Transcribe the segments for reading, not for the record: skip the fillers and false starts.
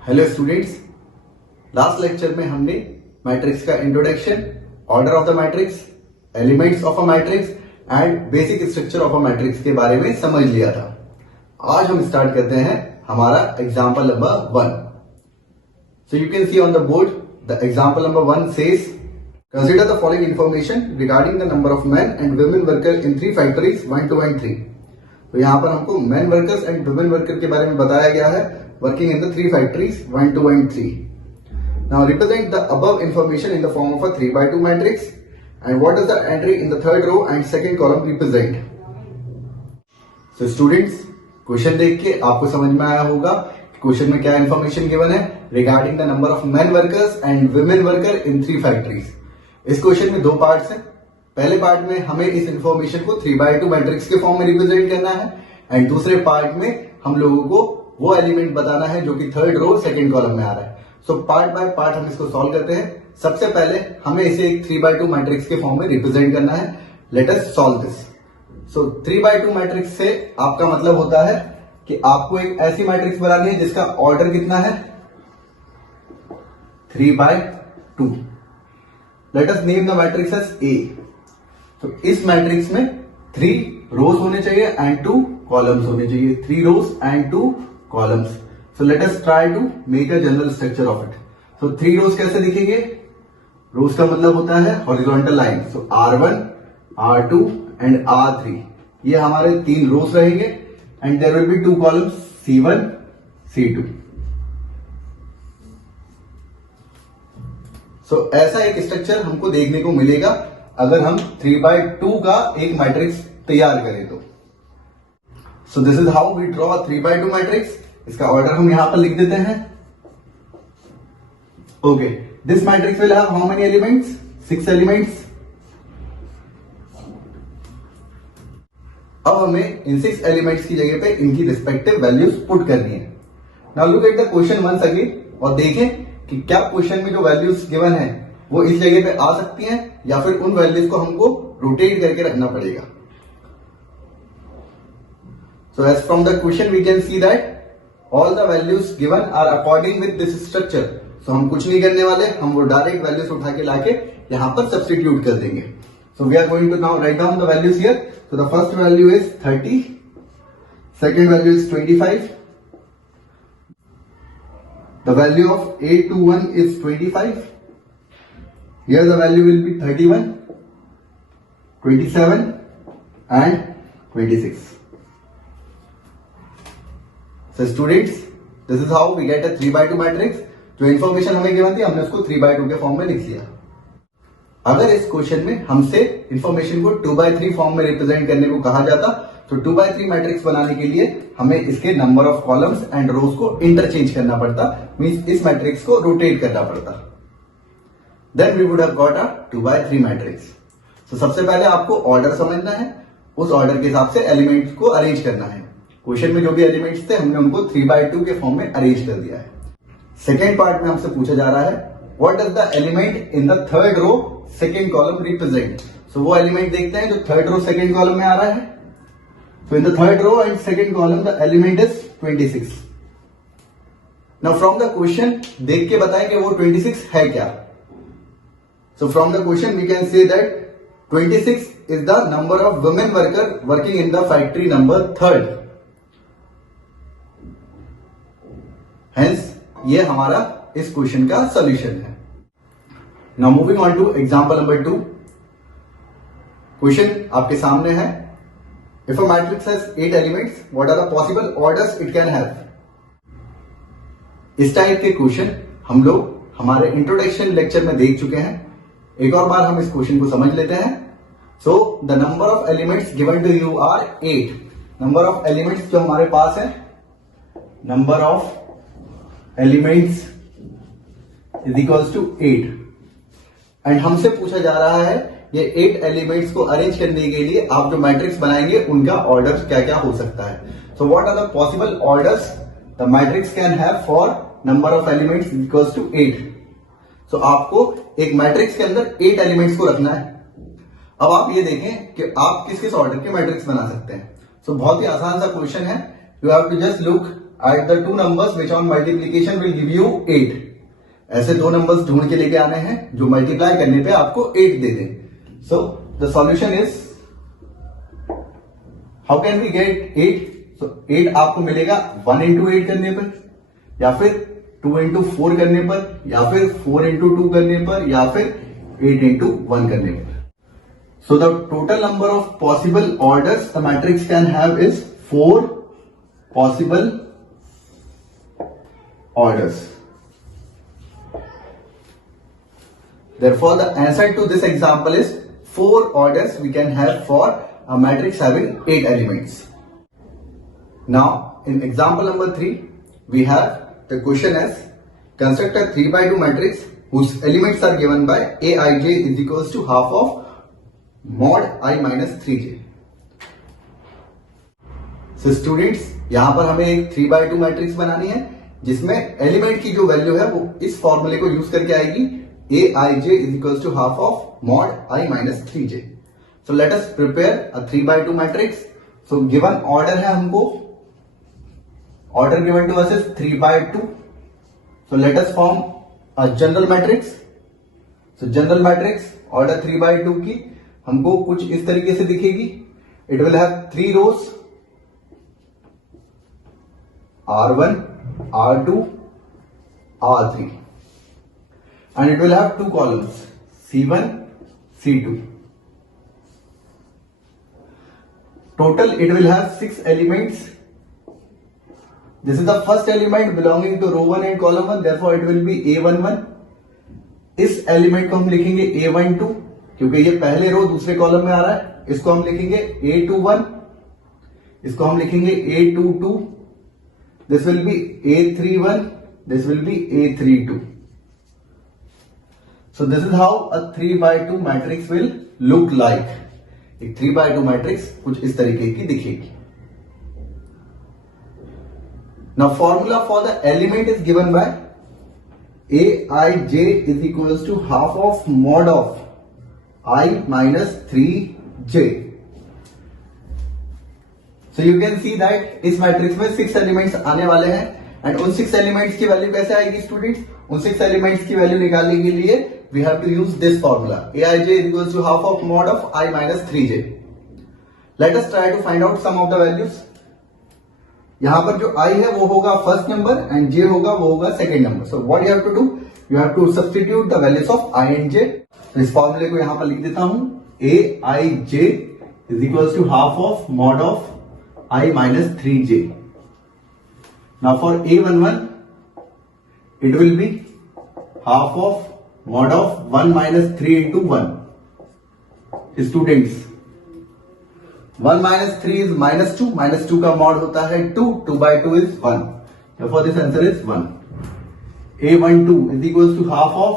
Hello students, last lecture में हमने matrix का introduction, order of the matrix, elements of a matrix and basic structure of a matrix के बारे में समझ लिया था। आज हम स्टार्ट करते हैं हमारा example number 1। So you can see on the board the example number 1 says consider the following information regarding the number of men and women workers in 3 factories 1, 2 and 3। तो यहाँ पर हमको man workers and women worker के बारे में बताया गया है, working in the 3 factories 1, 2 and 3। Now represent the above information in the form of a 3x2 matrix and what does the entry in the third row and second column represent? So students, question देख के आपको समझ में आया होगा question में क्या information given है regarding the number of man workers and women worker in 3 factories. इस क्वेश्चन में 2 पार्ट्स हैं। पहले पार्ट में हमें इस इंफॉर्मेशन को 3x2 मैट्रिक्स के फॉर्म में रिप्रेजेंट करना है एंड दूसरे पार्ट में हम लोगों को वो एलिमेंट बताना है जो कि थर्ड रो सेकंड कॉलम में आ रहा है। सो पार्ट बाय पार्ट हम इसको सॉल्व करते हैं। सबसे पहले हमें इसे एक 3x2 मैट्रिक्स के फॉर्म में रिप्रेजेंट करना है। Let us solve this. So 3x2 matrix से आपका मतलब होता है कि आपको एक ऐसी मैट्रिक्स बनानी है जिसका ऑर्डर कितना है 3x2। Let us name the matrix as A। तो इस मैट्रिक्स में 3 रोज होने चाहिए एंड 2 कॉलम्स होने चाहिए। 3 rows and 2 columns. So let us try to make a general structure of it. So 3 rows कैसे दिखेंगे? रोज का मतलब होता है horizontal line. So R1, R2 and R3 ये हमारे 3 रोज रहेंगे and there will be 2 columns C1, C2। So ऐसा एक स्ट्रक्चर हमको देखने को मिलेगा अगर हम 3x2 का एक मैट्रिक्स तैयार करें तो। So this is how we draw 3x2 matrix. इसका ऑर्डर हम यहां पर लिख देते हैं। Okay, this matrix will have how many elements? 6 elements. अब हमें इन 6 एलिमेंट्स की जगह पे इनकी रिस्पेक्टिव वैल्यूज पुट करनी है। Now look at the question once again और देखें कि क्या क्वेश्चन में जो वैल्यूज गिवन है वो इस जगह पे आ सकती हैं या फिर उन वैल्यूज को हमको रोटेट करके रखना पड़ेगा। So as from the question we can see that all the values given are according with this structure. So हम कुछ नहीं करने वाले, हम वो डायरेक्ट वैल्यूज उठा के लाके यहां पर सब्स्टिट्यूट कर देंगे। So we are going to now write down the values here. So the first value is 30, second value is 25, the value of A21 is 25. Here the value will be 31, 27 and 26. So students, this is how we get a 3x2 matrix। जो information हमें given थी हमने उसको 3x2 के form में लिख लिया। अगर इस क्वेश्चन में हमसे इंफॉर्मेशन को 2x3 फॉर्म में रिप्रेजेंट करने को कहा जाता तो 2x3 मैट्रिक्स बनाने के लिए हमें इसके नंबर ऑफ कॉलम्स एंड रोज को इंटरचेंज करना पड़ता, मींस इस मैट्रिक्स को रोटेट करना पड़ता। Then we would have got a 2x3 matrix. तो सबसे पहले आपको ऑर्डर समझना है, उस ऑर्डर के हिसाब से एलिमेंट्स को अरेंज करना है। क्वेश्चन में जो भी एलिमेंट्स थे हमने उनको 3x2 के फॉर्म में अरेंज कर दिया है। सेकेंड पार्ट में हमसे पूछा जा रहा है what does the element in the third row second column represent. So वो एलिमेंट देखते हैं जो थर्ड रो सेकेंड कॉलम में आ रहा है। So in the third row and second column the element is 26. Now from the question देख के बताएं कि वो 26 है क्या। So from the question we can say that 26 is the number of women worker working in the factory number 3rd। Hence ये हमारा इस क्वेश्चन का सॉल्यूशन है। Now moving on to example number 2। Question आपके सामने है If a matrix has 8 elements, what are the possible orders it can have? इस type के क्वेश्चन हम लोग हमारे इंट्रोडक्शन लेक्चर में देख चुके हैं। एक और बार हम इस क्वेश्चन को समझ लेते हैं। So the number of elements given to you are 8। Number of elements जो हमारे पास है, number of elements is equals to 8 and हमसे पूछा जा रहा है ये 8 एलिमेंट्स को अरेंज करने के लिए आप जो मैट्रिक्स बनाएंगे उनका ऑर्डर क्या क्या हो सकता है। So what are the possible orders the matrix can have for number of elements equals to 8। So आपको एक मैट्रिक्स के अंदर 8 एलिमेंट्स को रखना है। अब आप ये देखें कि आप किस किस ऑर्डर के मैट्रिक्स बना सकते हैं। सो बहुत ही आसान सा क्वेश्चन है। You have to just look at the two numbers which on multiplication will give you 8। ऐसे दो नंबर्स ढूंढ के लेके आने हैं जो मल्टीप्लाई करने पे आपको 8 दे दें। So the solution is, how can we get 8? So 8 आपको मिलेगा 1 into 8 करने पर, या फिर 2 into 4 करने पर, या फिर 4 into 2 करने पर, या फिर 8 into 1 करने पर। So the total number of possible orders the matrix can have is 4 possible orders. Therefore, the answer to this example is 4 orders we can have for a matrix having 8 elements. Now, in example number 3, we have the question as construct a 3 by 2 matrix whose elements are given by Aij is equals to half of mod I minus 3j. So students, यहां पर हमें एक 3 by 2 matrix बनानी है जिसमें element की जो value है वो इस फॉर्मूले को यूज करके आएगी, Aij is equals to half of mod I minus 3j. So let us prepare a 3 by 2 matrix. So given order है हमको, order given to us is 3 by 2. So let us form a general matrix. So general matrix order 3 by 2 की हमको कुछ इस तरीके से दिखेगी. It will have 3 rows, R1, R2, R3, and it will have 2 columns, C1, C2. Total it will have 6 elements. This is the first element belonging to row 1 and column 1, therefore it will be A11. इस element को हम लिखेंगे A12 क्योंकि ये पहले रो दूसरे column में आ रहा है. इसको हम लिखेंगे A21, इसको हम लिखेंगे A22, this will be A31, this will be A32. So this is how a 3 by 2 matrix will look like. एक 3 by 2 मैट्रिक्स कुछ इस तरीके की दिखेगी. Now formula for the element is given by Aij is equals to half of mod of I minus 3j. So you can see that इस matrix में 6 elements आने वाले हैं एंड उन 6 एलिमेंट्स की वैल्यू कैसे आएगी स्टूडेंट्स? उन 6 एलिमेंट्स की वैल्यू निकालने के लिए we have to use this formula. Aij is equals to half of mod of I minus 3j. Let us try to find out some of the values. यहां पर जो I है वो होगा फर्स्ट नंबर एंड J होगा वो होगा second number. So what you have to do, you have to substitute the values of I and J. तो इस फॉर्मूले को यहां पर लिख देता हूं, Aij is equals to half of mod of I minus 3j. Now for A11 it will be half of mod of 1 minus 3 into 1. Students, 1 minus 3 is minus 2. Minus 2 का mod होता है 2. 2 by 2 is 1. Therefore this answer is 1. A12 is equals to half of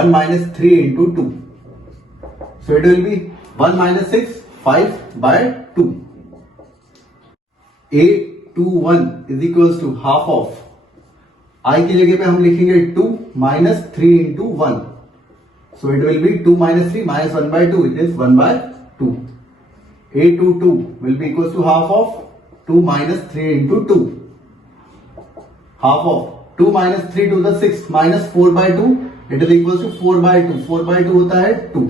1 minus 3 into 2. So it will be 1 minus 6, 5 by 2. A21 is equals to half of I की जगह पे हम लिखेंगे 2 minus 3 into 1. So it will be 2 minus 3 minus 1 by 2. It is 1 by 2. A22 will be equals to half of 2 minus 3 into 2. Half of 2 minus 3 to the 6 minus 4 by 2. It is equals to 4 by 2. 4 by 2 होता है 2.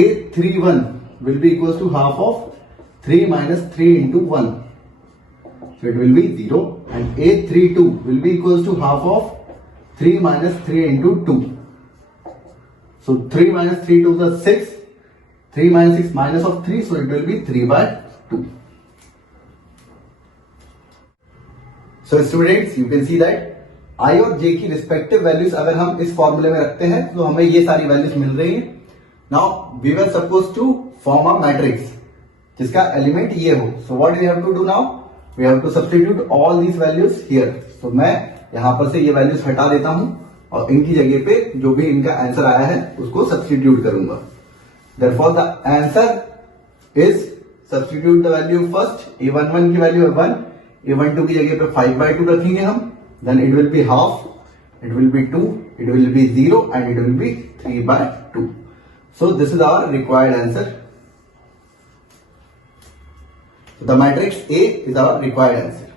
A31 will be equals to half of 3 minus 3 into 1. So it will be 0. And A32 will be equals to half of 3 minus 3 into 2. So 3 minus 3 to the 6. 3 minus 6 minus of 3. So it will be 3 by 2. So students, you can see that I और J की respective values अगर हम इस फॉर्मूले में रखते हैं तो हमें ये सारी वैल्यूज मिल रही हैं. Now we were supposed to form a matrix जिसका एलिमेंट ये हो. So what we have to do now? We have to substitute all these values here. So मैं यहां पर से ये वैल्यूज हटा देता हूं और इनकी जगह पे जो भी इनका आंसर आया है उसको सब्स्टिट्यूट करूंगा. Therefore the answer is, substitute the value first. A11 की वैल्यू है 1. A12 की जगह पे 5 by 2 रखेंगे हम. Then it will be half, it will be 2, it will be 0 and it will be 3 by 2. So this is our required answer. The matrix A is our required answer.